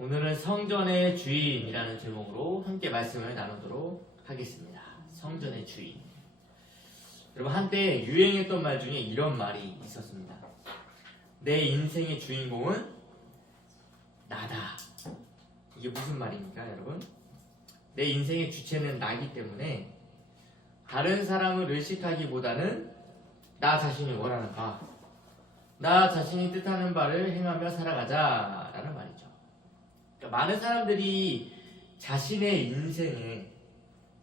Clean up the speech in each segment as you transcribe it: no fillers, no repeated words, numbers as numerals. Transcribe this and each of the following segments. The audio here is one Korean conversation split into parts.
오늘은 성전의 주인이라는 제목으로 함께 말씀을 나누도록 하겠습니다. 성전의 주인. 여러분, 한때 유행했던 말 중에 이런 말이 있었습니다. 내 인생의 주인공은 나다. 이게 무슨 말입니까, 여러분? 내 인생의 주체는 나기 때문에 다른 사람을 의식하기보다는 나 자신이 원하는 바, 나 자신이 뜻하는 바를 행하며 살아가자라는 말이죠. 그러니까 많은 사람들이 자신의 인생에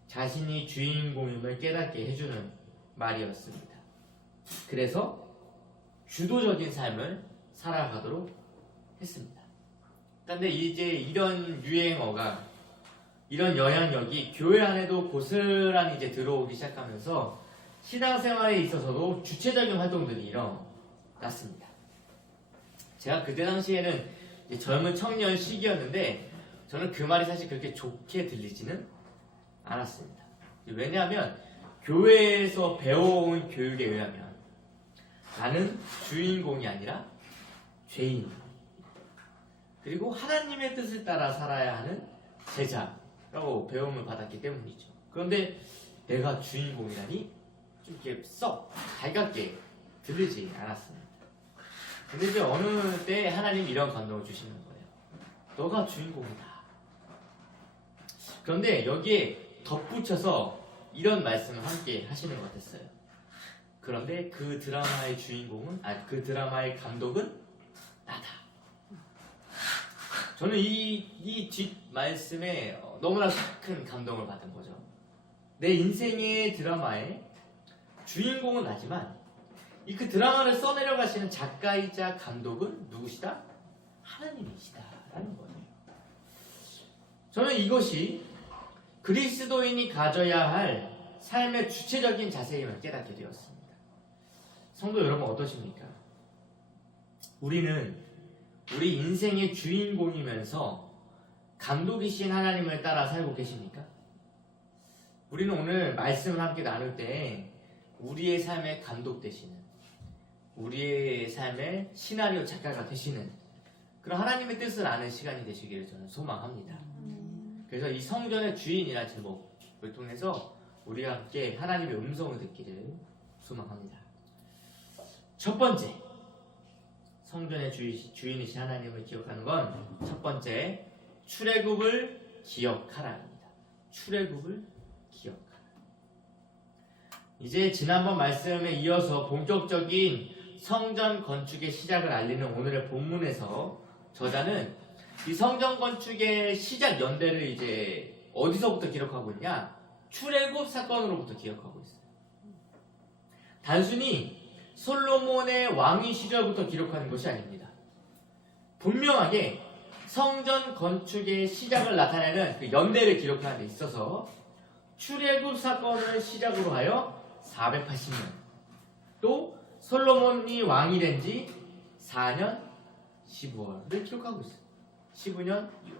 자신이 주인공임을 깨닫게 해주는 말이었습니다. 그래서 주도적인 삶을 살아가도록 했습니다. 그런데 이제 이런 유행어가, 이런 영향력이 교회 안에도 고스란히 이제 들어오기 시작하면서 신앙생활에 있어서도 주체적인 활동들이 일어났습니다. 제가 그때 당시에는 이제 젊은 청년 시기였는데 저는 그 말이 사실 그렇게 좋게 들리지는 않았습니다. 왜냐하면 교회에서 배워온 교육에 의하면 나는 주인공이 아니라 죄인, 그리고 하나님의 뜻을 따라 살아야 하는 제자라고 배움을 받았기 때문이죠. 그런데 내가 주인공이라니 좀 이렇게 썩 달갑게 들리지 않았습니다. 근데 이제 어느 때 하나님이 이런 감동을 주시는 거예요. 너가 주인공이다. 그런데 여기에 덧붙여서 이런 말씀을 함께 하시는 것 같았어요. 그런데 그 드라마의 주인공은, 그 드라마의 감독은 나다. 저는 이 뒷 말씀에 너무나 큰 감동을 받은 거죠. 내 인생의 드라마의 주인공은 나지만 그 드라마를 써내려 가시는 작가이자 감독은 누구시다? 하나님이시다라는 거예요. 저는 이것이 그리스도인이 가져야 할 삶의 주체적인 자세임을 깨닫게 되었습니다. 성도 여러분, 어떠십니까? 우리는 우리 인생의 주인공이면서 감독이신 하나님을 따라 살고 계십니까? 우리는 오늘 말씀을 함께 나눌 때 우리의 삶의 감독 되시는, 우리의 삶의 시나리오 작가가 되시는 그런 하나님의 뜻을 아는 시간이 되시기를 저는 소망합니다. 그래서 이 성전의 주인이라는 제목을 통해서 우리가 함께 하나님의 음성을 듣기를 소망합니다. 첫 번째, 성전의 주인이신 하나님을 기억하는 건 첫 번째, 출애굽을 기억하라입니다. 출애굽을 기억하라. 이제 지난번 말씀에 이어서 본격적인 성전 건축의 시작을 알리는 오늘의 본문에서 저자는 이 성전 건축의 시작 연대를 이제 어디서부터 기록하고 있냐? 출애굽 사건으로부터 기억하고 있어요. 단순히 솔로몬의 왕위 시절부터 기록하는 것이 아닙니다. 분명하게 성전 건축의 시작을 나타내는 그 연대를 기록하는 데 있어서 출애굽 사건을 시작으로 하여 480년, 또 솔로몬이 왕이 된 지 4년 15월을 기록하고 있어요. 15년 2월,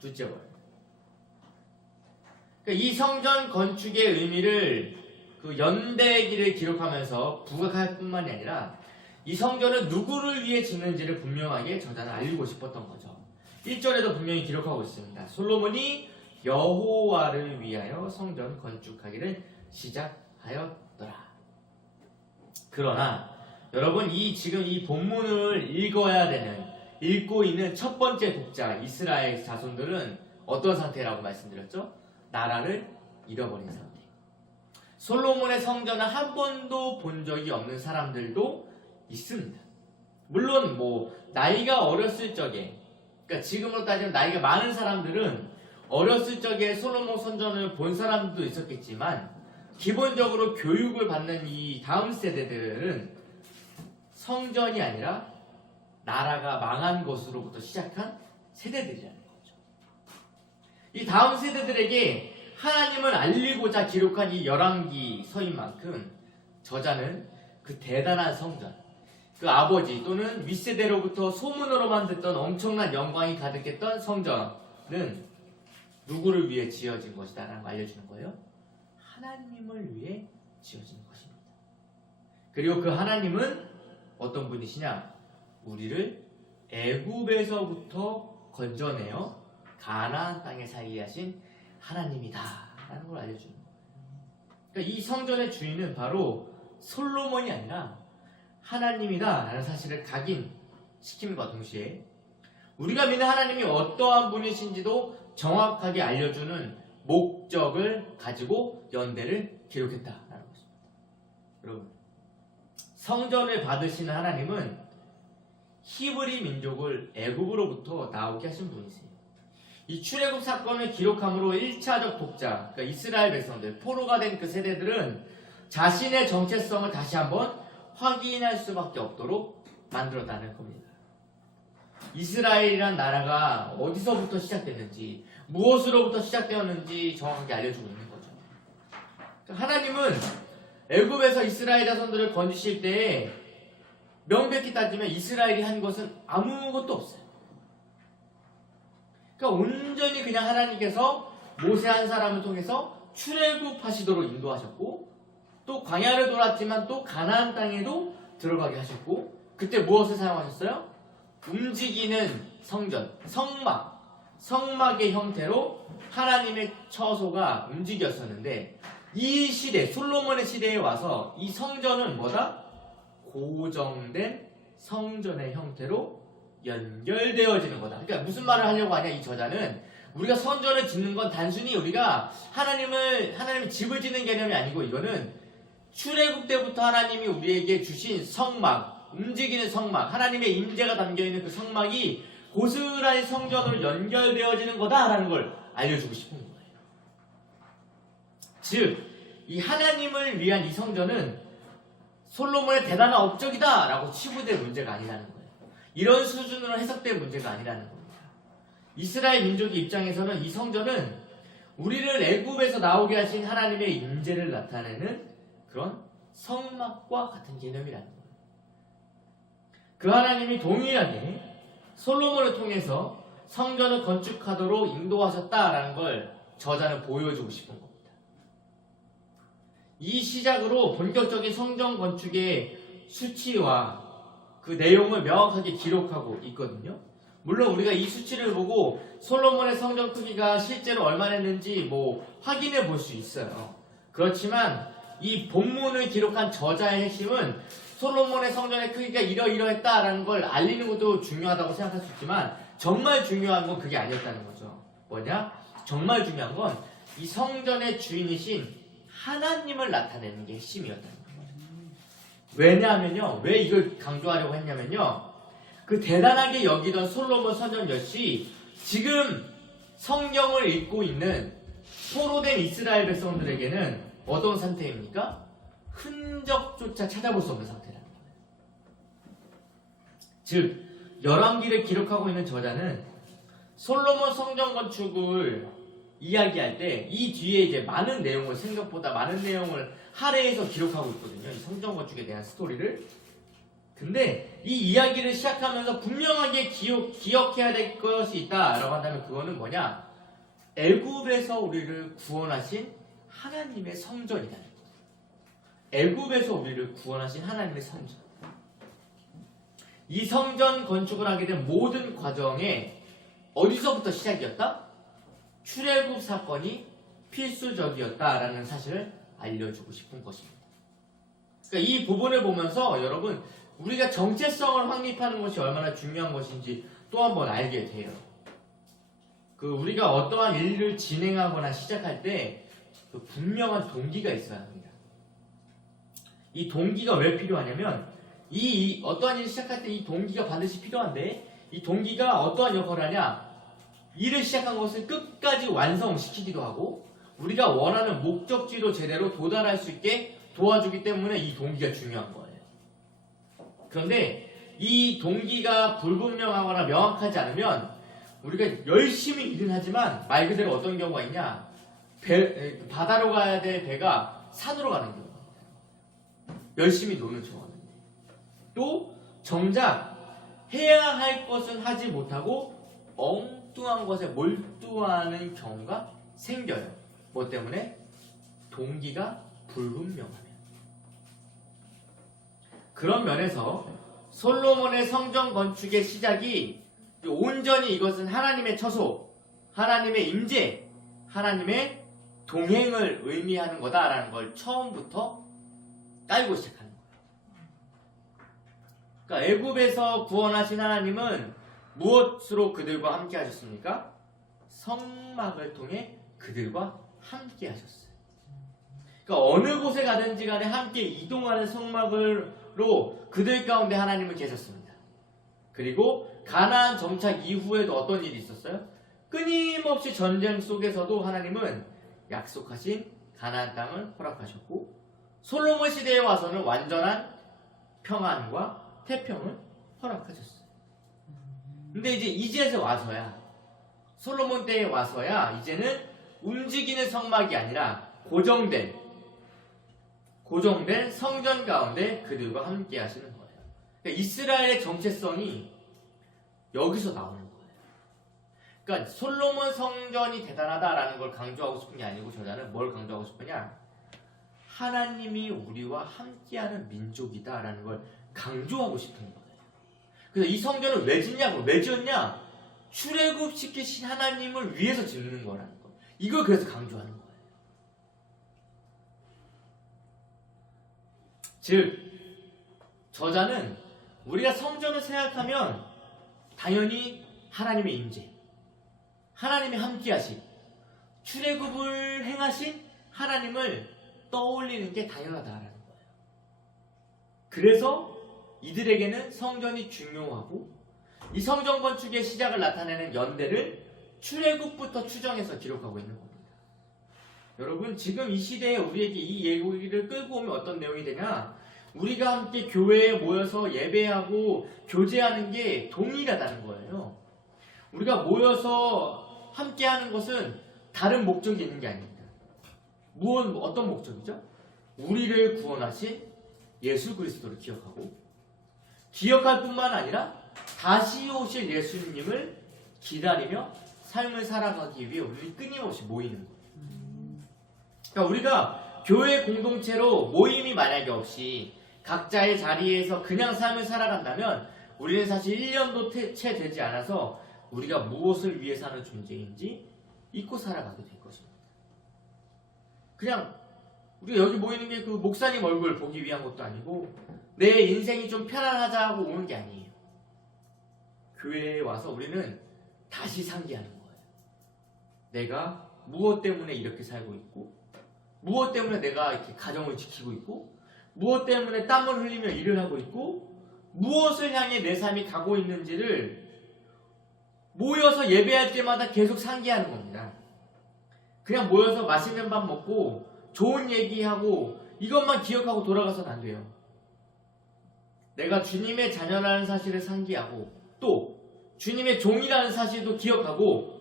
둘째 월. 그러니까 이 성전 건축의 의미를 그 연대기를 기록하면서 부각할 뿐만이 아니라 이 성전은 누구를 위해 짓는지를 분명하게 저자는 알리고 싶었던 거죠. 1절에도 분명히 기록하고 있습니다. 솔로몬이 여호와를 위하여 성전 건축하기를 시작하였더라. 그러나 여러분, 지금 이 본문을 읽고 있는 첫 번째 독자 이스라엘 자손들은 어떤 상태라고 말씀드렸죠? 나라를 잃어버린 상태. 솔로몬의 성전을 한 번도 본 적이 없는 사람들도 있습니다. 물론 나이가 어렸을 적에, 그러니까 지금으로 따지면 나이가 많은 사람들은 어렸을 적에 솔로몬 성전을 본 사람도 있었겠지만 기본적으로 교육을 받는 이 다음 세대들은 성전이 아니라 나라가 망한 것으로부터 시작한 세대들이라는 거죠. 이 다음 세대들에게 하나님을 알리고자 기록한 이 열왕기 서인 만큼 저자는 그 대단한 성전, 그 아버지 또는 윗세대로부터 소문으로만 듣던 엄청난 영광이 가득했던 성전은 누구를 위해 지어진 것이다 라는 걸 알려주는 거예요. 하나님을 위해 지어진 것입니다. 그리고 그 하나님은 어떤 분이시냐? 우리를 애굽에서부터 건져내어 가나안 땅에 살게 하신 하나님이다라는 걸 알려주는 거예요. 그러니까 이 성전의 주인은 바로 솔로몬이 아니라 하나님이다라는 사실을 각인시킴과 동시에 우리가 믿는 하나님이 어떠한 분이신지도 정확하게 알려주는 목적을 가지고 연대를 기록했다라는 것입니다. 여러분, 성전을 받으시는 하나님은 히브리 민족을 애굽으로부터 나오게 하신 분이세요. 이 출애굽 사건을 기록함으로 1차적 독자, 그러니까 이스라엘 백성들, 포로가 된 그 세대들은 자신의 정체성을 다시 한번 확인할 수밖에 없도록 만들었다는 겁니다. 이스라엘이란 나라가 어디서부터 시작됐는지, 무엇으로부터 시작되었는지 정확하게 알려주고 있는 거죠. 하나님은 애굽에서 이스라엘 자손들을 건지실 때에 명백히 따지면 이스라엘이 한 것은 아무것도 없어요. 그러니까 온전히 그냥 하나님께서 모세 한 사람을 통해서 출애굽하시도록 인도하셨고, 또 광야를 돌았지만 또 가나안 땅에도 들어가게 하셨고, 그때 무엇을 사용하셨어요? 움직이는 성전, 성막의 형태로 하나님의 처소가 움직였었는데, 이 시대, 솔로몬의 시대에 와서 이 성전은 뭐다? 고정된 성전의 형태로 연결되어지는 거다. 그러니까 무슨 말을 하려고 하냐, 이 저자는. 우리가 성전을 짓는 건 단순히 우리가 하나님의 집을 짓는 개념이 아니고, 이거는 출애굽 때부터 하나님이 우리에게 주신 성막, 움직이는 성막, 하나님의 임재가 담겨있는 그 성막이 고스란히 성전으로 연결되어지는 거다라는 걸 알려주고 싶은 거예요. 즉, 이 하나님을 위한 이 성전은 솔로몬의 대단한 업적이다 라고 치부될 문제가 아니라는 거예요. 이런 수준으로 해석될 문제가 아니라는 겁니다. 이스라엘 민족의 입장에서는 이 성전은 우리를 애굽에서 나오게 하신 하나님의 임재를 나타내는 그런 성막과 같은 개념이라는 거예요. 그 하나님이 동일하게 솔로몬을 통해서 성전을 건축하도록 인도하셨다라는 걸 저자는 보여주고 싶은 겁니다. 이 시작으로 본격적인 성전 건축의 수치와 그 내용을 명확하게 기록하고 있거든요. 물론 우리가 이 수치를 보고 솔로몬의 성전 크기가 실제로 얼마나 했는지 확인해 볼 수 있어요. 그렇지만 이 본문을 기록한 저자의 핵심은 솔로몬의 성전의 크기가 이러이러했다라는 걸 알리는 것도 중요하다고 생각할 수 있지만, 정말 중요한 건 그게 아니었다는 거죠. 뭐냐? 정말 중요한 건 이 성전의 주인이신 하나님을 나타내는 게 핵심이었다는 거예요. 왜냐하면요, 왜 이걸 강조하려고 했냐면요, 그 대단하게 여기던 솔로몬 성전 역시 지금 성경을 읽고 있는 포로된 이스라엘 백성들에게는 어떤 상태입니까? 흔적조차 찾아볼 수 없는 상태라는 거예요. 즉, 열왕기를 기록하고 있는 저자는 솔로몬 성전 건축을 이야기할 때 이 뒤에 이제 생각보다 많은 내용을 할애해서 기록하고 있거든요. 이 성전 건축에 대한 스토리를. 근데 이 이야기를 시작하면서 분명하게 기억해야 될 것이 있다라고 한다면 그거는 뭐냐? 애굽에서 우리를 구원하신 하나님의 성전이라는 거예요. 애굽에서 우리를 구원하신 하나님의 성전. 이 성전 건축을 하게 된 모든 과정에 어디서부터 시작이었다? 출애굽 사건이 필수적이었다라는 사실을 알려주고 싶은 것입니다. 그러니까 이 부분을 보면서 여러분, 우리가 정체성을 확립하는 것이 얼마나 중요한 것인지 또 한 번 알게 돼요. 우리가 어떠한 일을 진행하거나 시작할 때 분명한 동기가 있어야 합니다. 이 동기가 왜 필요하냐면, 어떠한 일을 시작할 때 이 동기가 반드시 필요한데, 이 동기가 어떠한 역할을 하냐? 일을 시작한 것을 끝까지 완성시키기도 하고, 우리가 원하는 목적지로 제대로 도달할 수 있게 도와주기 때문에 이 동기가 중요한 거예요. 그런데 이 동기가 불분명하거나 명확하지 않으면 우리가 열심히 일은 하지만 말 그대로 어떤 경우가 있냐? 바다로 가야 될 배가 산으로 가는 경우가 있어요. 열심히 노는 척하는데 또 정작 해야 할 것은 하지 못하고 엉뚱한 것에 몰두하는 경우가 생겨요. 뭐 때문에? 동기가 불분명하면. 그런 면에서 솔로몬의 성전 건축의 시작이 온전히 이것은 하나님의 처소, 하나님의 임재, 하나님의 동행을 의미하는 거다라는 걸 처음부터 깔고 시작하는 거예요. 그러니까 애굽에서 구원하신 하나님은 무엇으로 그들과 함께 하셨습니까? 성막을 통해 그들과 함께 하셨어요. 그러니까 어느 곳에 가든지 간에 함께 이동하는 성막으로 그들 가운데 하나님은 계셨습니다. 그리고 가나안 정착 이후에도 어떤 일이 있었어요? 끊임없이 전쟁 속에서도 하나님은 약속하신 가나안 땅을 허락하셨고, 솔로몬 시대에 와서는 완전한 평안과 태평을 허락하셨어요. 근데 이제 와서야, 솔로몬 때에 와서야 이제는 움직이는 성막이 아니라 고정된 성전 가운데 그들과 함께 하시는 거예요. 그러니까 이스라엘의 정체성이 여기서 나오는 거예요. 그러니까 솔로몬 성전이 대단하다라는 걸 강조하고 싶은 게 아니고, 저자는 뭘 강조하고 싶으냐? 하나님이 우리와 함께하는 민족이다라는 걸 강조하고 싶은 거예요. 그래서 이 성전을 왜 지었냐? 출애굽시키신 하나님을 위해서 짓는 거라는 거예요. 이걸 그래서 강조하는 거예요. 즉, 저자는 우리가 성전을 생각하면 당연히 하나님의 임재, 하나님의 함께하심, 출애굽을 행하신 하나님을 떠올리는 게 당연하다라는 거예요. 그래서 이들에게는 성전이 중요하고, 이 성전 건축의 시작을 나타내는 연대를 출애굽부터 추정해서 기록하고 있는 겁니다. 여러분, 지금 이 시대에 우리에게 이 얘기를 끌고 오면 어떤 내용이 되냐? 우리가 함께 교회에 모여서 예배하고 교제하는 게 동일하다는 거예요. 우리가 모여서 함께 하는 것은 다른 목적이 있는 게 아닙니다. 어떤 목적이죠? 우리를 구원하신 예수 그리스도를 기억할 뿐만 아니라 다시 오실 예수님을 기다리며 삶을 살아가기 위해 우리 끊임없이 모이는 거예요. 그러니까 우리가 교회 공동체로 모임이 만약에 없이 각자의 자리에서 그냥 삶을 살아간다면 우리는 사실 1년도 채 되지 않아서 우리가 무엇을 위해 사는 존재인지 잊고 살아가게 될 것입니다. 그냥 우리가 여기 모이는 게 그 목사님 얼굴 보기 위한 것도 아니고, 내 인생이 좀 편안하자 하고 오는 게 아니에요. 교회에 와서 우리는 다시 상기하는 거예요. 내가 무엇 때문에 이렇게 살고 있고, 무엇 때문에 내가 이렇게 가정을 지키고 있고, 무엇 때문에 땀을 흘리며 일을 하고 있고, 무엇을 향해 내 삶이 가고 있는지를 모여서 예배할 때마다 계속 상기하는 겁니다. 그냥 모여서 맛있는 밥 먹고 좋은 얘기하고 이것만 기억하고 돌아가서는 안 돼요. 내가 주님의 자녀라는 사실을 상기하고, 또 주님의 종이라는 사실도 기억하고,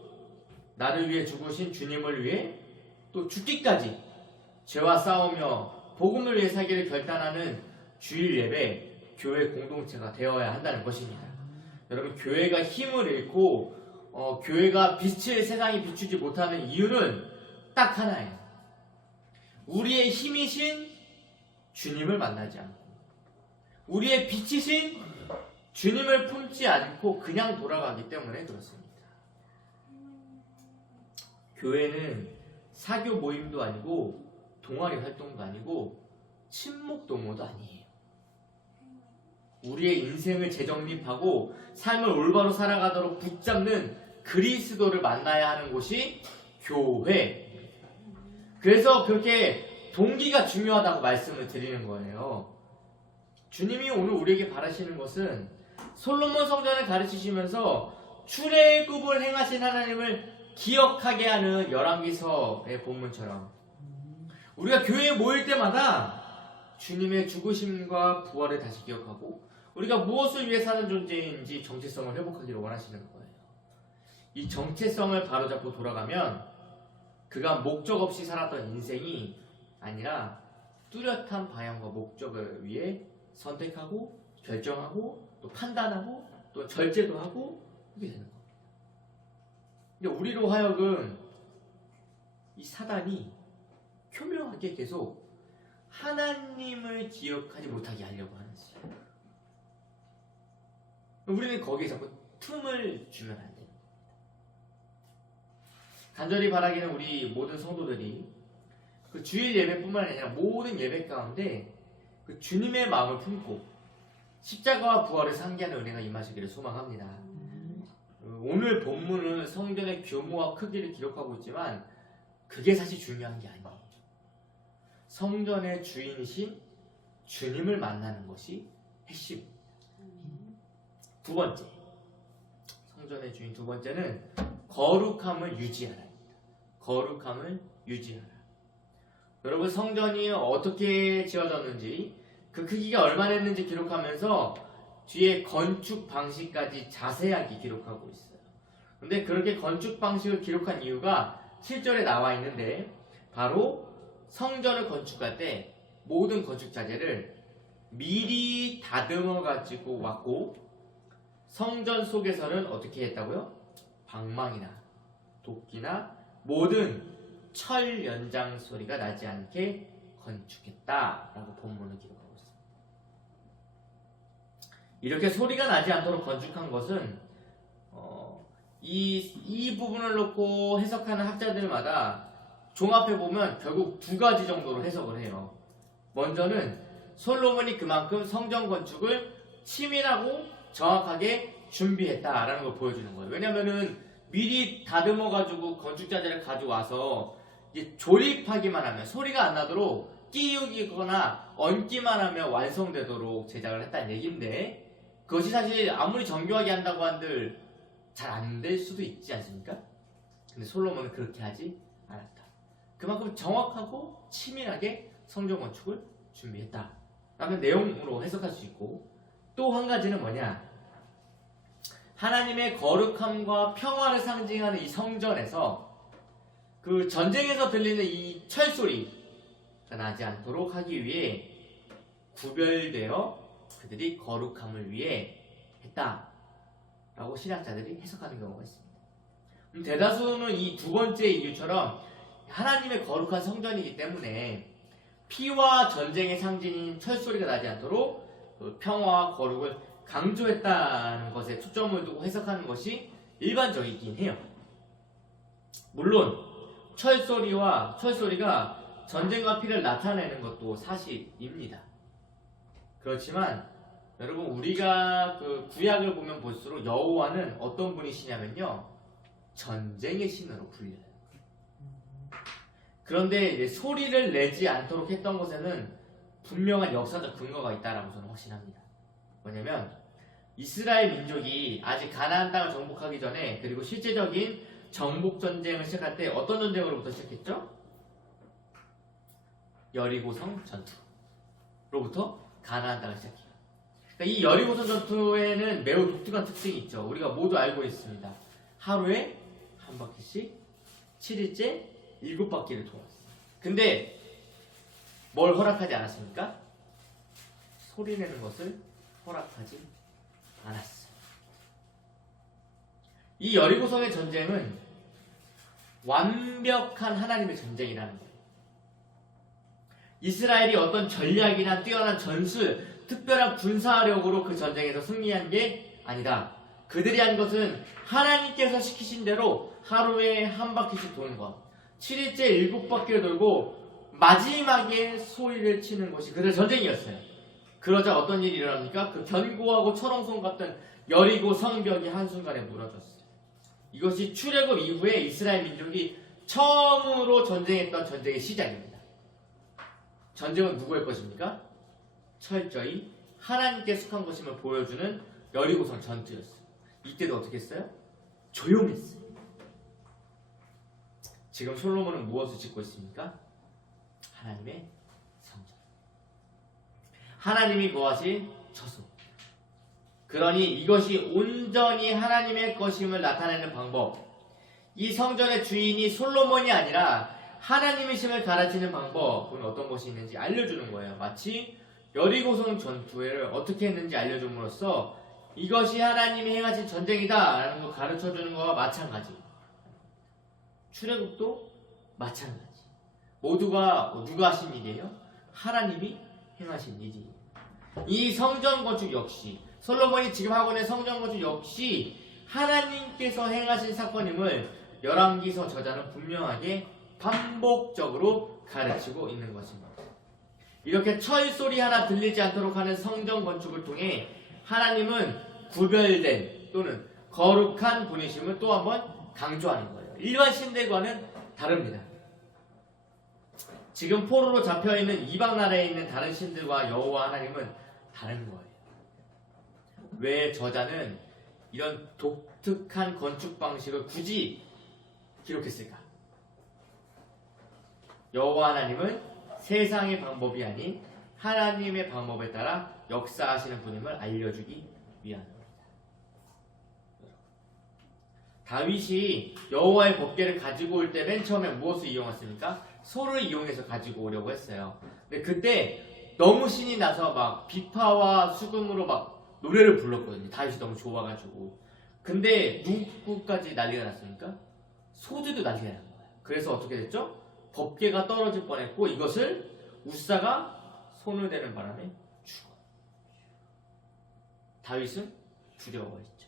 나를 위해 죽으신 주님을 위해 또 죽기까지 죄와 싸우며 복음을 위해 살기를 결단하는 주일 예배, 교회 공동체가 되어야 한다는 것입니다. 여러분, 교회가 힘을 잃고 교회가 빛을 세상에 비추지 못하는 이유는 딱 하나예요. 우리의 힘이신 주님을 만나지 않고, 우리의 빛이신 주님을 품지 않고 그냥 돌아가기 때문에 그렇습니다. 교회는 사교 모임도 아니고 동아리 활동도 아니고 친목 동호도 아니에요. 우리의 인생을 재정립하고 삶을 올바로 살아가도록 붙잡는 그리스도를 만나야 하는 곳이 교회. 그래서 그렇게 동기가 중요하다고 말씀을 드리는 거예요. 주님이 오늘 우리에게 바라시는 것은 솔로몬 성전을 가르치시면서 출애굽을 행하신 하나님을 기억하게 하는 열왕기서의 본문처럼 우리가 교회에 모일 때마다 주님의 죽으심과 부활을 다시 기억하고 우리가 무엇을 위해 사는 존재인지 정체성을 회복하기를 원하시는 거예요. 이 정체성을 바로잡고 돌아가면 그가 목적 없이 살았던 인생이 아니라 뚜렷한 방향과 목적을 위해 선택하고 결정하고 또 판단하고 또 절제도 하고 그렇게 되는 겁니다. 근데 우리로 하여금 이 사단이 교묘하게 계속 하나님을 기억하지 못하게 하려고 하는 거예요. 우리는 거기에 자꾸 틈을 주면 안 됩니다. 간절히 바라기는 우리 모든 성도들이 그 주일 예배뿐만 아니라 모든 예배 가운데 그 주님의 마음을 품고 십자가와 부활을 상기하는 은혜가 임하시기를 소망합니다. 오늘 본문은 성전의 규모와 크기를 기록하고 있지만 그게 사실 중요한 게 아니에요. 성전의 주인이신 주님을 만나는 것이 핵심입니다. 두 번째, 성전의 주인 두 번째는 거룩함을 유지하라입니다. 거룩함을 유지하라. 여러분, 성전이 어떻게 지어졌는지, 그 크기가 얼마나 했는지 기록하면서 뒤에 건축 방식까지 자세하게 기록하고 있어요. 근데 그렇게 건축 방식을 기록한 이유가 7절에 나와 있는데, 바로 성전을 건축할 때 모든 건축 자재를 미리 다듬어 가지고 왔고, 성전 속에서는 어떻게 했다고요? 방망이나 도끼나 모든 철 연장 소리가 나지 않게 건축했다라고 본문을 기록하고 있습니다. 이렇게 소리가 나지 않도록 건축한 것은 이 부분을 놓고 해석하는 학자들마다 종합해 보면 결국 두 가지 정도로 해석을 해요. 먼저는 솔로몬이 그만큼 성전 건축을 치밀하고 정확하게 준비했다라는 걸 보여주는 거예요. 왜냐면은 미리 다듬어 가지고 건축 자재를 가져와서 이제 조립하기만 하면, 소리가 안 나도록 끼우기거나 얹기만 하면 완성되도록 제작을 했다는 얘기인데, 그것이 사실 아무리 정교하게 한다고 한들 잘 안 될 수도 있지 않습니까? 근데 솔로몬은 그렇게 하지 않았다. 그만큼 정확하고 치밀하게 성전 건축을 준비했다 라는 내용으로 해석할 수 있고, 또 한 가지는 뭐냐, 하나님의 거룩함과 평화를 상징하는 이 성전에서 그 전쟁에서 들리는 이 철소리가 나지 않도록 하기 위해 구별되어 그들이 거룩함을 위해 했다라고 신학자들이 해석하는 경우가 있습니다. 대다수는 이 두 번째 이유처럼 하나님의 거룩한 성전이기 때문에 피와 전쟁의 상징인 철소리가 나지 않도록 그 평화와 거룩을 강조했다는 것에 초점을 두고 해석하는 것이 일반적이긴 해요. 물론 철소리가 전쟁과 피를 나타내는 것도 사실입니다. 그렇지만 여러분, 우리가 그 구약을 보면 볼수록 여호와는 어떤 분이시냐면요, 전쟁의 신으로 불려요. 그런데 이제 소리를 내지 않도록 했던 것에는 분명한 역사적 근거가 있다라고 저는 확신합니다. 뭐냐면 이스라엘 민족이 아직 가나안 땅을 정복하기 전에, 그리고 실제적인 정복 전쟁을 시작할 때 어떤 전쟁으로부터 시작했죠? 여리고성 전투로부터 가나안 땅을 시작해요. 그러니까 이 여리고성 전투에는 매우 독특한 특징이 있죠. 우리가 모두 알고 있습니다. 하루에 한 바퀴씩 7일째 7바퀴를 돌았어요. 근데 뭘 허락하지 않았습니까? 소리 내는 것을 허락하지 않았어요. 이 여리고성의 전쟁은 완벽한 하나님의 전쟁이라는 거예요. 이스라엘이 어떤 전략이나 뛰어난 전술, 특별한 군사력으로 그 전쟁에서 승리한 게 아니다. 그들이 한 것은 하나님께서 시키신 대로 하루에 한 바퀴씩 도는 것, 7일째 7바퀴를 돌고 마지막에 소리를 치는 것이 그들의 전쟁이었어요. 그러자 어떤 일이 일어납니까? 그 견고하고 철옹성 같은 여리고 성벽이 한순간에 무너졌어요. 이것이 출애굽 이후에 이스라엘 민족이 처음으로 전쟁했던 전쟁의 시작입니다. 전쟁은 누구의 것입니까? 철저히 하나님께 속한 것임을 보여주는 여리고성 전투였어요. 이때도 어떻게 했어요? 조용했어요. 지금 솔로몬은 무엇을 짓고 있습니까? 하나님의 성전, 하나님이 거하신 처소. 그러니 이것이 온전히 하나님의 것임을 나타내는 방법, 이 성전의 주인이 솔로몬이 아니라 하나님이심을 가르치는 방법은 어떤 것이 있는지 알려주는 거예요. 마치 여리고성 전투를 어떻게 했는지 알려줌으로써 이것이 하나님이 행하신 전쟁이다 라는 걸 가르쳐주는 것과 마찬가지. 출애굽도 마찬가지. 모두가 누가 하신 일이에요? 하나님이 행하신 일이에요. 이 성전 건축 역시, 솔로몬이 지금 하고 있는 성전 건축 역시 하나님께서 행하신 사건임을 열왕기서 저자는 분명하게 반복적으로 가르치고 있는 것입니다. 이렇게 철소리 하나 들리지 않도록 하는 성전 건축을 통해 하나님은 구별된 또는 거룩한 분이심을 또 한번 강조하는 거예요. 일반 신들과는 다릅니다. 지금 포로로 잡혀있는 이방 나라에 있는 다른 신들과 여호와 하나님은 다른 거예요. 왜 저자는 이런 독특한 건축 방식을 굳이 기록했을까? 여호와 하나님은 세상의 방법이 아닌 하나님의 방법에 따라 역사하시는 분임을 알려주기 위한 겁니다. 다윗이 여호와의 법궤를 가지고 올 때 맨 처음에 무엇을 이용했습니까? 소를 이용해서 가지고 오려고 했어요. 근데 그때 너무 신이 나서 막 비파와 수금으로 막 노래를 불렀거든요. 다윗이 너무 좋아가지고. 근데 누구까지 난리가 났습니까? 소들도 난리가 난 거예요. 그래서 어떻게 됐죠? 법궤가 떨어질 뻔했고 이것을 우사가 손을 대는 바람에 죽어요. 다윗은 두려워했죠.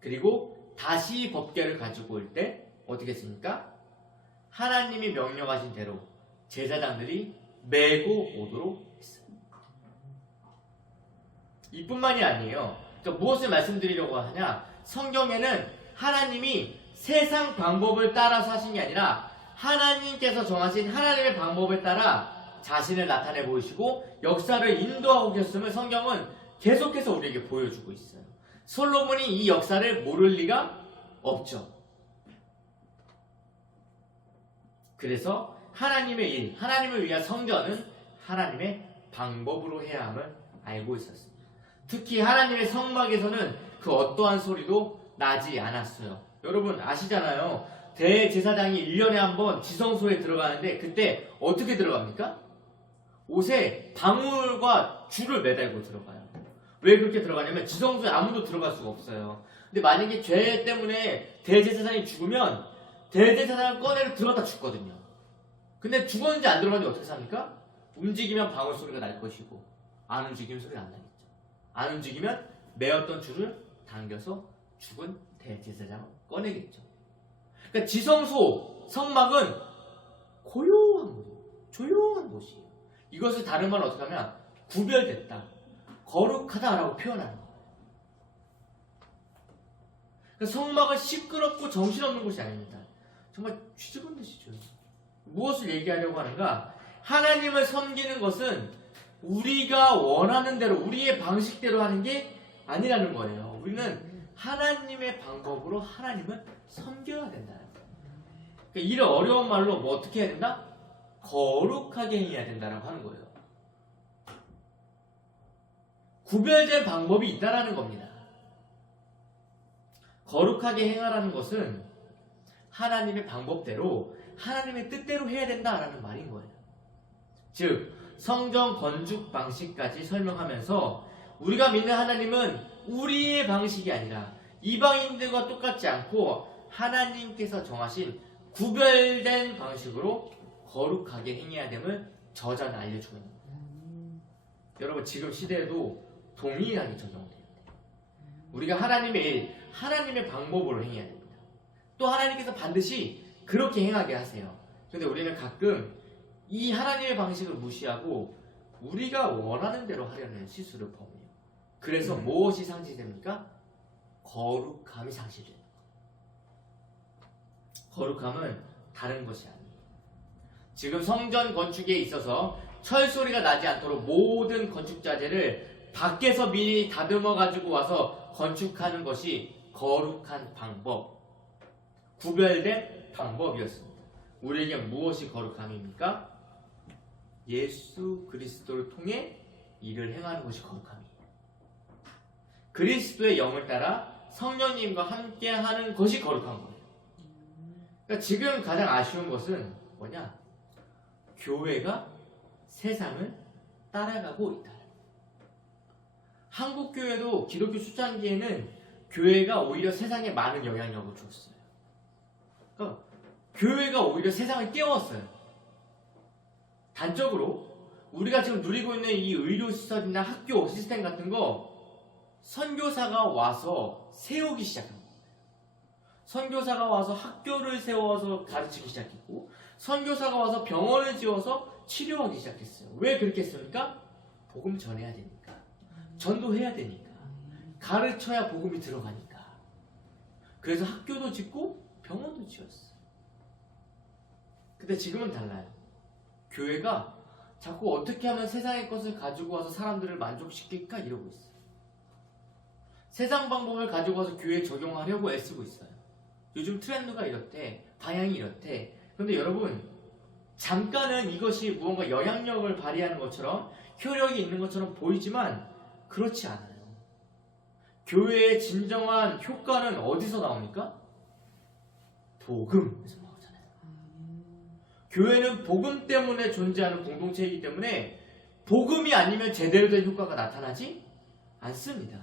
그리고 다시 법궤를 가지고 올 때 어떻게 했습니까? 하나님이 명령하신 대로 제사장들이 메고 오도록 했어요. 이뿐만이 아니에요. 그러니까 무엇을 말씀드리려고 하냐? 성경에는 하나님이 세상 방법을 따라서 하신 게 아니라 하나님께서 정하신 하나님의 방법에 따라 자신을 나타내 보이시고 역사를 인도하고 계셨음을 성경은 계속해서 우리에게 보여주고 있어요. 솔로몬이 이 역사를 모를 리가 없죠. 그래서 하나님의 일, 하나님을 위한 성전은 하나님의 방법으로 해야 함을 알고 있었습니다. 특히 하나님의 성막에서는 그 어떠한 소리도 나지 않았어요. 여러분 아시잖아요. 대제사장이 1년에 한 번 지성소에 들어가는데 그때 어떻게 들어갑니까? 옷에 방울과 줄을 매달고 들어가요. 왜 그렇게 들어가냐면 지성소에 아무도 들어갈 수가 없어요. 근데 만약에 죄 때문에 대제사장이 죽으면 대제사장을 꺼내서 들어갔다 죽거든요. 근데 죽었는지 안 들어갔는지 어떻게 삽니까? 움직이면 방울 소리가 날 것이고 안 움직이면 소리가 안 나겠죠. 안 움직이면 매었던 줄을 당겨서 죽은 대제사장을 꺼내겠죠. 그러니까 지성소, 성막은 고요한 곳이에요. 조용한 곳이에요. 이것을 다른 말로 어떻게 하면 구별됐다, 거룩하다라고 표현하는 거예요. 그러니까 성막은 시끄럽고 정신없는 곳이 아닙니다. 정말 쥐죽은 듯이죠. 무엇을 얘기하려고 하는가? 하나님을 섬기는 것은 우리가 원하는 대로, 우리의 방식대로 하는 게 아니라는 거예요. 우리는 하나님의 방법으로 하나님을 섬겨야 된다는 거예요. 그러니까 이런 어려운 말로 뭐 어떻게 해야 된다? 거룩하게 해야 된다라고 하는 거예요. 구별된 방법이 있다라는 겁니다. 거룩하게 행하라는 것은 하나님의 방법대로, 하나님의 뜻대로 해야 된다라는 말인 거예요. 즉, 성전 건축 방식까지 설명하면서 우리가 믿는 하나님은 우리의 방식이 아니라 이방인들과 똑같지 않고 하나님께서 정하신 구별된 방식으로 거룩하게 행해야 됨을 저자는 알려주고 있는 거예요. 여러분 지금 시대에도 동일하게 적용돼요. 우리가 하나님의 일, 하나님의 방법으로 행해야 됩니다. 또 하나님께서 반드시 그렇게 행하게 하세요. 그런데 우리는 가끔 이 하나님의 방식을 무시하고 우리가 원하는 대로 하려는 실수를 범해요. 그래서 무엇이 상실됩니까? 거룩함이 상실돼요. 거룩함은 다른 것이 아니에요. 지금 성전 건축에 있어서 철소리가 나지 않도록 모든 건축 자재를 밖에서 미리 다듬어 가지고 와서 건축하는 것이 거룩한 방법, 구별된 방법이었습니다. 우리에게 무엇이 거룩함입니까? 예수 그리스도를 통해 일을 행하는 것이 거룩함이에요. 그리스도의 영을 따라 성령님과 함께 하는 것이 거룩한 거예요. 그러니까 지금 가장 아쉬운 것은 뭐냐? 교회가 세상을 따라가고 있다. 한국 교회도 기독교 초창기에는 교회가 오히려 세상에 많은 영향력을 줬어요. 그러니까 교회가 오히려 세상을 깨웠어요. 단적으로 우리가 지금 누리고 있는 이 의료시설이나 학교 시스템 같은 거 선교사가 와서 세우기 시작합니다. 선교사가 와서 학교를 세워서 가르치기 시작했고 선교사가 와서 병원을 지어서 치료하기 시작했어요. 왜 그렇게 했습니까? 복음 전해야 되니까. 전도해야 되니까. 가르쳐야 복음이 들어가니까. 그래서 학교도 짓고 병원도 지었어요. 근데 지금은 달라요. 교회가 자꾸 어떻게 하면 세상의 것을 가지고 와서 사람들을 만족시킬까 이러고 있어요. 세상 방법을 가지고 와서 교회에 적용하려고 애쓰고 있어요. 요즘 트렌드가 이렇대, 방향이 이렇대. 그런데 여러분, 잠깐은 이것이 무언가 영향력을 발휘하는 것처럼 효력이 있는 것처럼 보이지만 그렇지 않아요. 교회의 진정한 효과는 어디서 나옵니까? 복음에서 나오잖아요. 교회는 복음 때문에 존재하는 공동체이기 때문에 복음이 아니면 제대로 된 효과가 나타나지 않습니다.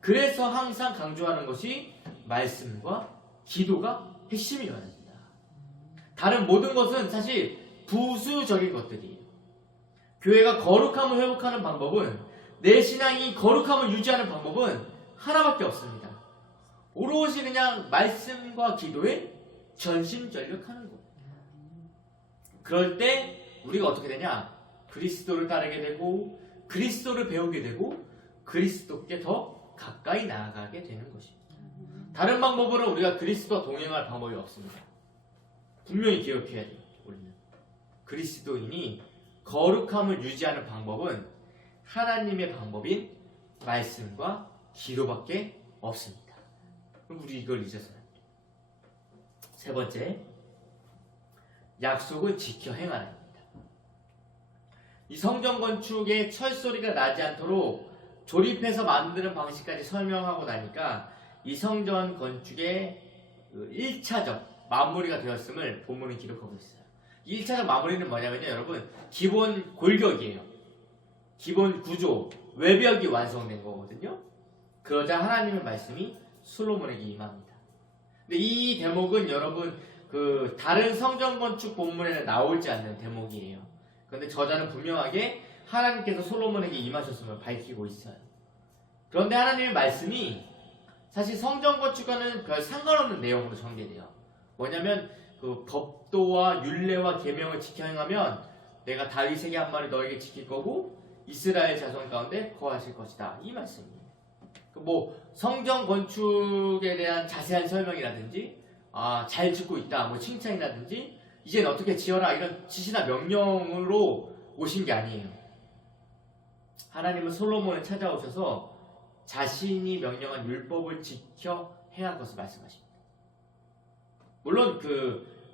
그래서 항상 강조하는 것이 말씀과 기도가 핵심이어야 됩니다. 다른 모든 것은 사실 부수적인 것들이에요. 교회가 거룩함을 회복하는 방법은, 내 신앙이 거룩함을 유지하는 방법은 하나밖에 없습니다. 오롯이 그냥 말씀과 기도에 전심전력하는 것. 그럴 때 우리가 어떻게 되냐? 그리스도를 따르게 되고 그리스도를 배우게 되고 그리스도께 더 가까이 나아가게 되는 것입니다. 다른 방법으로 우리가 그리스도와 동행할 방법이 없습니다. 분명히 기억해야 돼요. 우리는 그리스도인이 거룩함을 유지하는 방법은 하나님의 방법인 말씀과 기도밖에 없습니다. 그럼 우리 이걸 잊어서는 안 돼요. 세 번째, 약속을 지켜 행하는 겁니다. 이 성전 건축에 철소리가 나지 않도록 조립해서 만드는 방식까지 설명하고 나니까 이 성전 건축의 1차적 마무리가 되었음을 본문은 기록하고 있어요. 1차적 마무리는 뭐냐면요, 여러분, 기본 골격이에요. 기본 구조, 외벽이 완성된 거거든요. 그러자 하나님의 말씀이 솔로몬에게 임합니다. 근데 이 대목은 여러분 다른 성전 건축 본문에는 나오지 않는 대목이에요. 그런데 저자는 분명하게 하나님께서 솔로몬에게 임하셨음을 밝히고 있어요. 그런데 하나님의 말씀이 사실 성전 건축과는 별 상관없는 내용으로 전개돼요. 뭐냐면 법도와 율례와 계명을 지켜 행하면 내가 다윗에게 한 말을 너에게 지킬 거고 이스라엘 자손 가운데 거하실 것이다. 이 말씀이에요. 성전 건축에 대한 자세한 설명이라든지 잘 짓고 있다, 칭찬이라든지 이제는 어떻게 지어라 이런 지시나 명령으로 오신 게 아니에요. 하나님은 솔로몬을 찾아오셔서 자신이 명령한 율법을 지켜 행할 것을 말씀하십니다. 물론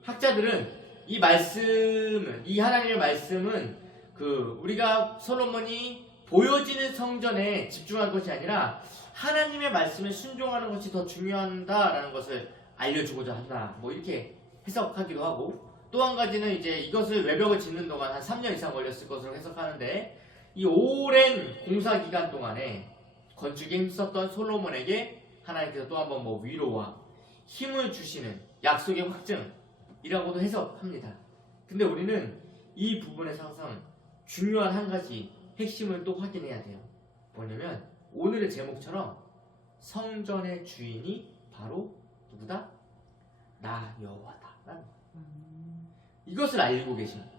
학자들은 이 하나님의 말씀은 우리가 솔로몬이 보여지는 성전에 집중할 것이 아니라 하나님의 말씀에 순종하는 것이 더 중요하다라는 것을 알려주고자 한다. 이렇게 해석하기도 하고, 또 한 가지는 이제 이것을 외벽을 짓는 동안 한 3년 이상 걸렸을 것으로 해석하는데, 이 오랜 공사 기간 동안에 건축에 힘썼던 솔로몬에게 하나님께서 또 한 번 위로와 힘을 주시는 약속의 확증이라고도 해석합니다. 근데 우리는 이 부분에서 항상 중요한 한 가지 핵심을 또 확인해야 돼요. 뭐냐면 오늘의 제목처럼 성전의 주인이 바로 누구다? 나 여호와다. 이것을 알고 계십니다.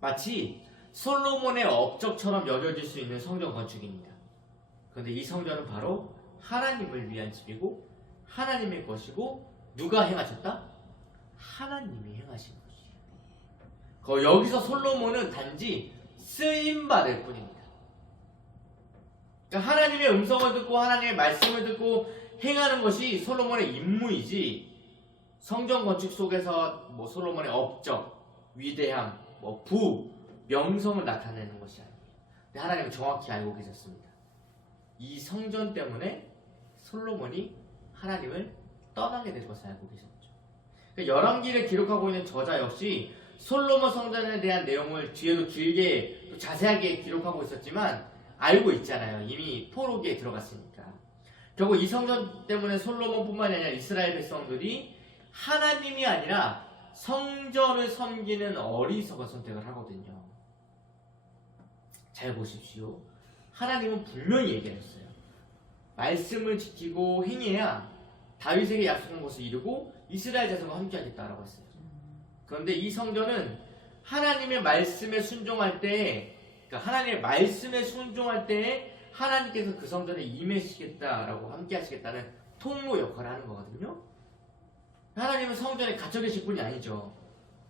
마치 솔로몬의 업적처럼 여겨질 수 있는 성전 건축입니다. 그런데 이 성전은 바로 하나님을 위한 집이고 하나님의 것이고 누가 행하셨다? 하나님이 행하신 것이에요. 여기서 솔로몬은 단지 쓰임받을 뿐입니다. 그러니까 하나님의 음성을 듣고 하나님의 말씀을 듣고 행하는 것이 솔로몬의 임무이지, 성전 건축 속에서 솔로몬의 업적, 위대함, 명성을 나타내는 것이 아니에요. 근데 하나님은 정확히 알고 계셨습니다. 이 성전 때문에 솔로몬이 하나님을 떠나게 될 것을 알고 계셨죠. 그러니까 열왕기를 기록하고 있는 저자 역시 솔로몬 성전에 대한 내용을 뒤에도 길게 또 자세하게 기록하고 있었지만 알고 있잖아요. 이미 포로기에 들어갔으니까. 결국 이 성전 때문에 솔로몬뿐만이 아니라 이스라엘 백성들이 하나님이 아니라 성전을 섬기는 어리석은 선택을 하거든요. 잘 보십시오. 하나님은 분명히 얘기했어요. 말씀을 지키고 행해야 다윗에게 약속한 것을 이루고 이스라엘 자손과 함께하겠다라고 했어요. 그런데 이 성전은 하나님의 말씀에 순종할 때, 그러니까 하나님의 말씀에 순종할 때에 하나님께서 그 성전에 임하시겠다라고 함께하시겠다는 통로 역할을 하는 거거든요. 하나님은 성전에 갇혀 계실 분이 아니죠.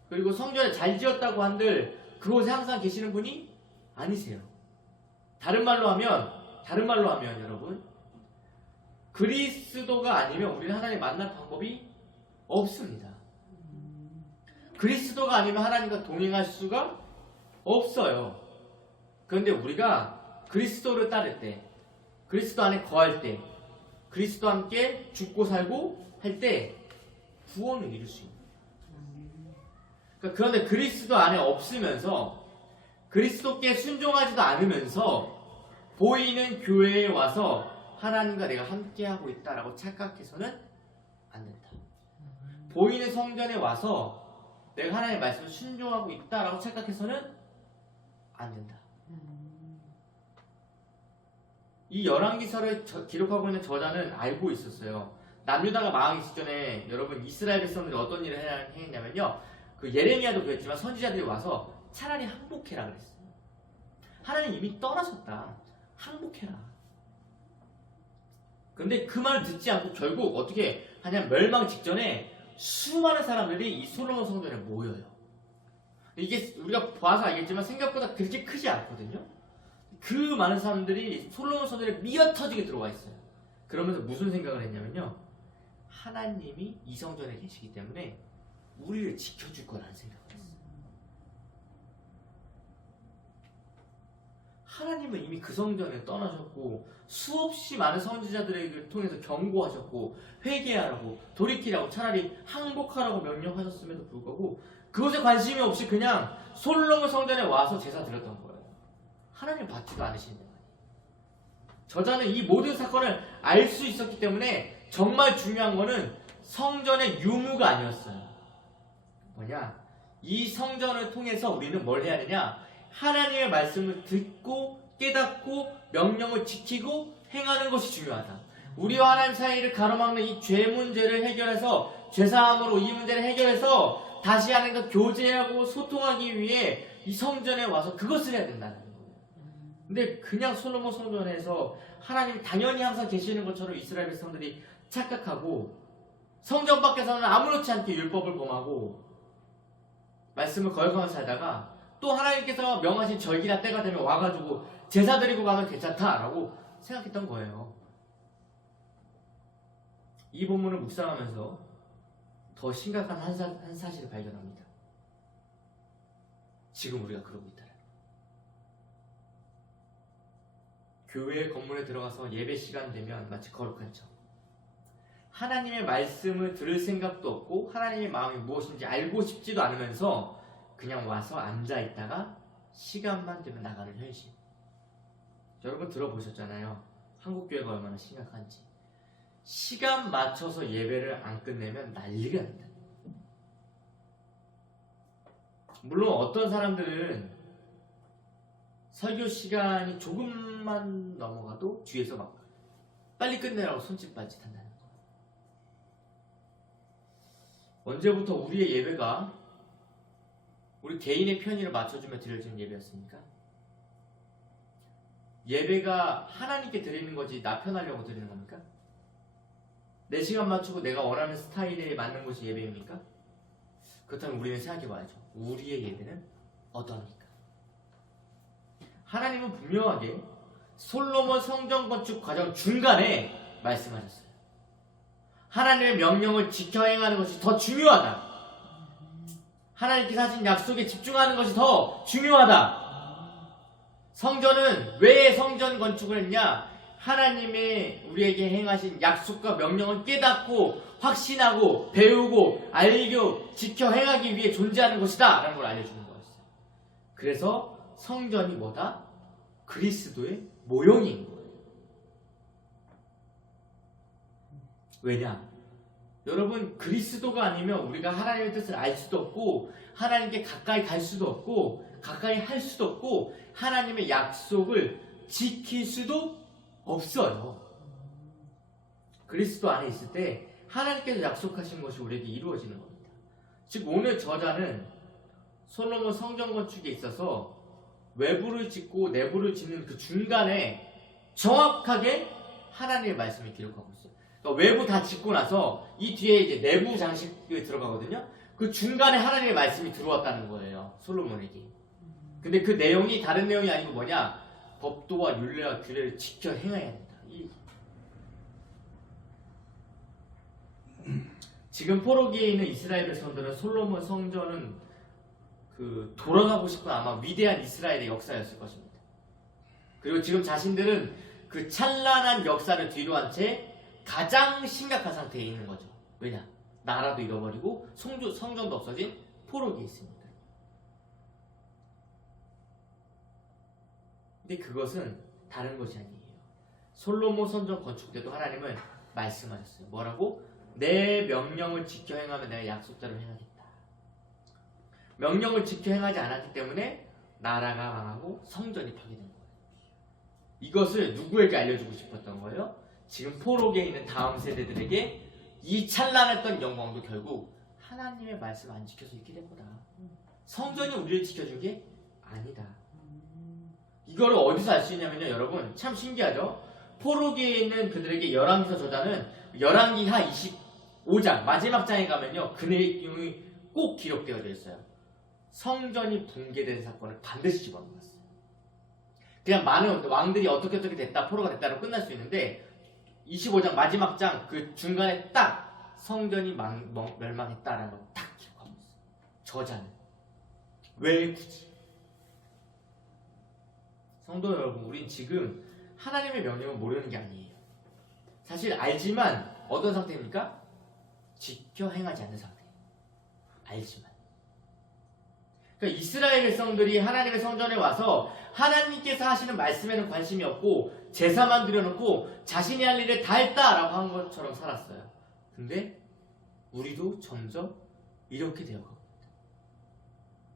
그리고 성전에 잘 지었다고 한들 그곳에 항상 계시는 분이 아니세요. 다른 말로 하면 여러분, 그리스도가 아니면 우리는 하나님 만날 방법이 없습니다. 그리스도가 아니면 하나님과 동행할 수가 없어요. 그런데 우리가 그리스도를 따를 때, 그리스도 안에 거할 때, 그리스도와 함께 죽고 살고 할 때 구원을 이룰 수 있는 거예요. 그러니까 그런데 그리스도 안에 없으면서 그리스도께 순종하지도 않으면서 보이는 교회에 와서 하나님과 내가 함께하고 있다라고 착각해서는 안 된다. 보이는 성전에 와서 내가 하나님의 말씀을 순종하고 있다라고 착각해서는 안 된다. 이 열왕기서를 기록하고 있는 저자는 알고 있었어요. 남유다가 망하기 직전에 여러분 이스라엘 백성들이 어떤 일을 행했냐면요. 그 예레미야도 그랬지만 선지자들이 와서 차라리 항복해라 그랬어요. 하나님 이미 떠나셨다. 항복해라. 근데 그 말을 듣지 않고 결국 어떻게 하냐, 멸망 직전에 수많은 사람들이 이 솔로몬 성전에 모여요. 이게 우리가 봐서 알겠지만 생각보다 그렇게 크지 않거든요. 그 많은 사람들이 솔로몬 성전에 미어터지게 들어와 있어요. 그러면서 무슨 생각을 했냐면요, 하나님이 이 성전에 계시기 때문에 우리를 지켜줄 거라는 생각을 했어요. 하나님은 이미 그 성전에 떠나셨고 수없이 많은 선지자들을 통해서 경고하셨고 회개하라고 돌이키라고 차라리 항복하라고 명령하셨음에도 불구하고 그것에 관심이 없이 그냥 솔로몬 성전에 와서 제사 드렸던 거예요. 하나님 받지도 않으시는 거예요. 저자는 이 모든 사건을 알 수 있었기 때문에 정말 중요한 거는 성전의 유무가 아니었어요. 뭐냐? 이 성전을 통해서 우리는 뭘 해야 되냐? 하나님의 말씀을 듣고 깨닫고 명령을 지키고 행하는 것이 중요하다. 우리와 하나님 사이를 가로막는 이 죄 문제를 해결해서 죄사함으로 이 문제를 해결해서 다시 하나님과 교제하고 소통하기 위해 이 성전에 와서 그것을 해야 된다는 거예요. 근데 그냥 솔로몬 성전에서 하나님 당연히 항상 계시는 것처럼 이스라엘 백성들이 착각하고 성전 밖에서는 아무렇지 않게 율법을 범하고 말씀을 거역하며 살다가 또 하나님께서 명하신 절기나 때가 되면 와가지고 제사 드리고 가면 괜찮다라고 생각했던 거예요. 이 본문을 묵상하면서 더 심각한 한 사실을 발견합니다. 지금 우리가 그러고 있다. 교회 건물에 들어가서 예배 시간 되면 마치 거룩한 척, 하나님의 말씀을 들을 생각도 없고 하나님의 마음이 무엇인지 알고 싶지도 않으면서 그냥 와서 앉아있다가 시간만 되면 나가는 현실. 여러분 들어보셨잖아요. 한국교회가 얼마나 심각한지. 시간 맞춰서 예배를 안 끝내면 난리가 난다. 물론 어떤 사람들은 설교 시간이 조금만 넘어가도 뒤에서 막 빨리 끝내라고 손짓발짓 한다는 거예요. 언제부터 우리의 예배가 우리 개인의 편의를 맞춰주며 드려지는 예배였습니까? 예배가 하나님께 드리는 거지 나 편하려고 드리는 겁니까? 내 시간 맞추고 내가 원하는 스타일에 맞는 것이 예배입니까? 그렇다면 우리는 생각해봐야죠. 우리의 예배는 어떠합니까? 하나님은 분명하게 솔로몬 성전 건축 과정 중간에 말씀하셨어요. 하나님의 명령을 지켜 행하는 것이 더 중요하다. 하나님께서 하신 약속에 집중하는 것이 더 중요하다. 성전은 왜 성전 건축을 했냐? 하나님의 우리에게 행하신 약속과 명령을 깨닫고 확신하고 배우고 알고 지켜 행하기 위해 존재하는 것이다 라는 걸 알려주는 거였어요. 그래서 성전이 뭐다? 그리스도의 모형인 거예요. 왜냐? 여러분, 그리스도가 아니면 우리가 하나님의 뜻을 알 수도 없고 하나님께 가까이 갈 수도 없고 가까이 할 수도 없고 하나님의 약속을 지킬 수도 없어요. 그리스도 안에 있을 때 하나님께서 약속하신 것이 우리에게 이루어지는 겁니다. 즉 오늘 저자는 솔로몬 성전 건축에 있어서 외부를 짓고 내부를 짓는 그 중간에 정확하게 하나님의 말씀을 기록하고 있어요. 그러니까 외부 다 짓고 나서 이 뒤에 이제 내부 장식이 들어가거든요. 그 중간에 하나님의 말씀이 들어왔다는 거예요. 솔로몬에게. 근데 그 내용이 다른 내용이 아니고 뭐냐? 법도와 율례와 규례를 지켜 행해야 된다. 지금 포로기에 있는 이스라엘 백성들은 솔로몬 성전은 돌아가고 싶은 아마 위대한 이스라엘의 역사였을 것입니다. 그리고 지금 자신들은 그 찬란한 역사를 뒤로한 채 가장 심각한 상태에 있는 거죠. 왜냐? 나라도 잃어버리고 성전도 없어진 포로기에 있습니다. 근데 그것은 다른 것이 아니에요. 솔로몬 성전 건축 때도 하나님은 말씀하셨어요. 뭐라고? 내 명령을 지켜 행하면 내가 약속대로 행하겠다. 명령을 지켜 행하지 않았기 때문에 나라가 망하고 성전이 파괴된 거예요. 이것을 누구에게 알려주고 싶었던 거예요? 지금 포로기에 있는 다음 세대들에게 이 찬란했던 영광도 결국 하나님의 말씀 안 지켜서 있게 된 거다. 성전이 우리를 지켜준 게 아니다. 이거를 어디서 알 수 있냐면요, 여러분 참 신기하죠? 포로기에 있는 그들에게 열왕기서 저자는 열왕기하 25장 마지막 장에 가면요, 그 내용이 꼭 기록되어져 있어요. 성전이 붕괴된 사건을 반드시 집어넣었어요. 그냥 많은 왕들이 어떻게 됐다, 포로가 됐다로 끝날 수 있는데 25장 마지막 장 그 중간에 딱 성전이 멸망했다라는 걸 딱 기록하고 있어요. 저자는. 왜 굳이? 성도 여러분, 우린 지금 하나님의 명령을 모르는 게 아니에요. 사실 알지만 어떤 상태입니까? 지켜 행하지 않는 상태예요. 알지만. 그러니까 이스라엘 백성들이 하나님의 성전에 와서 하나님께서 하시는 말씀에는 관심이 없고 제사만 드려놓고 자신이 할 일을 다 했다라고 한 것처럼 살았어요. 근데 우리도 점점 이렇게 되어가고 있다.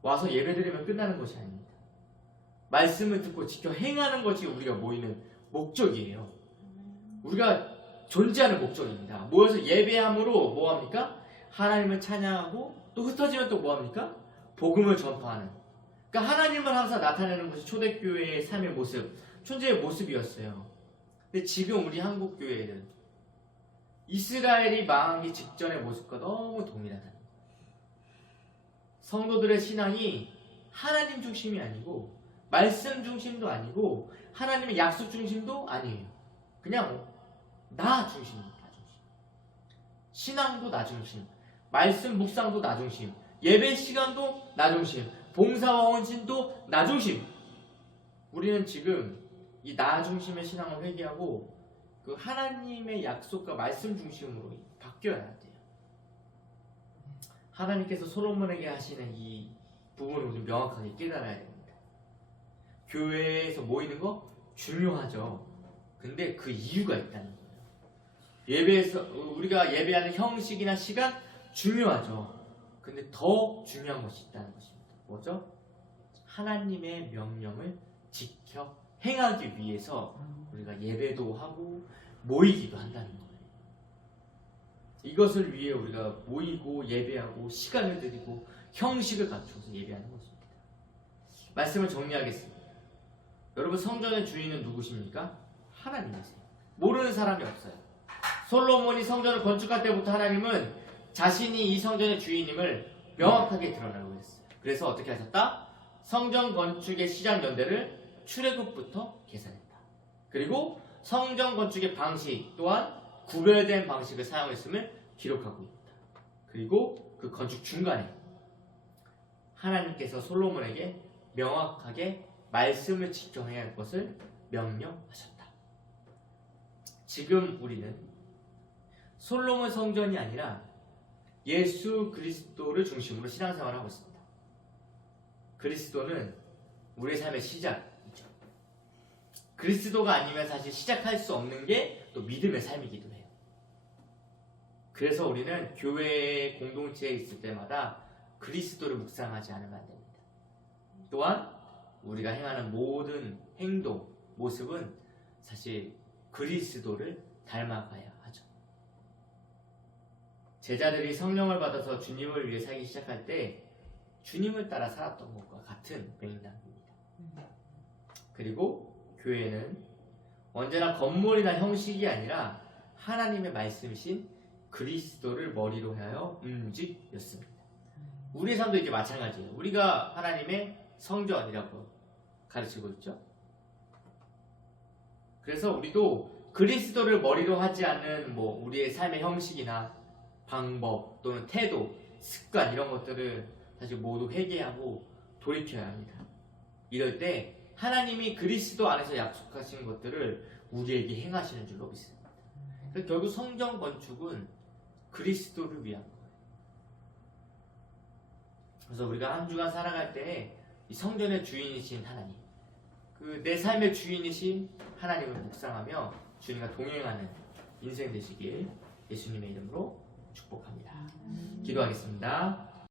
와서 예배드리면 끝나는 것이 아닙니다. 말씀을 듣고 지켜 행하는 것이 우리가 모이는 목적이에요. 우리가 존재하는 목적입니다. 모여서 예배함으로 뭐합니까? 하나님을 찬양하고 또 흩어지면 또 뭐합니까? 복음을 전파하는. 그러니까 하나님을 항상 나타내는 것이 초대교회의 삶의 모습, 존재의 모습이었어요. 근데 지금 우리 한국교회는 이스라엘이 망하기 직전의 모습과 너무 동일하다는 거예요. 성도들의 신앙이 하나님 중심이 아니고 말씀 중심도 아니고 하나님의 약속 중심도 아니에요. 그냥 나 중심입니다. 나 중심. 신앙도 나 중심, 말씀 묵상도 나 중심, 예배 시간도 나 중심, 봉사와 헌신도 나 중심. 우리는 지금 이 나 중심의 신앙을 회개하고 그 하나님의 약속과 말씀 중심으로 바뀌어야 돼요. 하나님께서 솔로몬에게 하시는 이 부분을 우리 명확하게 깨달아야 됩니다. 교회에서 모이는 거 중요하죠. 근데 그 이유가 있다는 거예요. 예배에서 우리가 예배하는 형식이나 시간 중요하죠. 근데 더 중요한 것이 있다는 것입니다. 뭐죠? 하나님의 명령을 지켜 행하기 위해서 우리가 예배도 하고 모이기도 한다는 거예요. 이것을 위해 우리가 모이고 예배하고 시간을 드리고 형식을 갖춰서 예배하는 것입니다. 말씀을 정리하겠습니다. 여러분, 성전의 주인은 누구십니까? 하나님이세요. 모르는 사람이 없어요. 솔로몬이 성전을 건축할 때부터 하나님은 자신이 이 성전의 주인임을 명확하게 드러나고 했어요. 그래서 어떻게 하셨다? 성전 건축의 시작 연대를 출애굽부터 계산했다. 그리고 성전 건축의 방식 또한 구별된 방식을 사용했음을 기록하고 있다. 그리고 그 건축 중간에 하나님께서 솔로몬에게 명확하게 말씀을 지켜 행해야 할 것을 명령하셨다. 지금 우리는 솔로몬 성전이 아니라 예수 그리스도를 중심으로 신앙생활을 하고 있습니다. 그리스도는 우리의 삶의 시작이죠. 그리스도가 아니면 사실 시작할 수 없는 게 또 믿음의 삶이기도 해요. 그래서 우리는 교회 공동체에 있을 때마다 그리스도를 묵상하지 않으면 안 됩니다. 또한 우리가 행하는 모든 행동, 모습은 사실 그리스도를 닮아가야 하죠. 제자들이 성령을 받아서 주님을 위해 살기 시작할 때 주님을 따라 살았던 것과 같은 맥락입니다. 그리고 교회는 언제나 건물이나 형식이 아니라 하나님의 말씀이신 그리스도를 머리로 하여 움직였습니다. 우리의 삶도 이제 마찬가지예요. 우리가 하나님의 성전이라고 가르치고 있죠. 그래서 우리도 그리스도를 머리로 하지 않는 우리의 삶의 형식이나 방법 또는 태도, 습관 이런 것들을 사실 모두 회개하고 돌이켜야 합니다. 이럴 때 하나님이 그리스도 안에서 약속하신 것들을 우리에게 행하시는 줄로 믿습니다. 그래서 결국 성경 건축은 그리스도를 위한 거예요. 그래서 우리가 한 주간 살아갈 때 이 성전의 주인이신 하나님, 내 삶의 주인이신 하나님을 묵상하며 주님과 동행하는 인생 되시길 예수님의 이름으로 축복합니다. 기도하겠습니다.